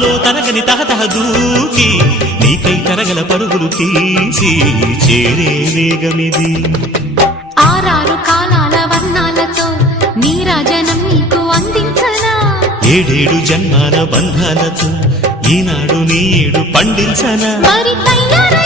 నాలో తరగని తహతహ దూకి నీకై తరగల పరుగులు తీసి చేరే వేగమిది. ఆరారు కాలాల వర్ణాలతో నీరాజనం నీకు అందించనా, 7 జన్మాల బంధాలతో ఈనాడు నీడు పండించనా. మరి తయారు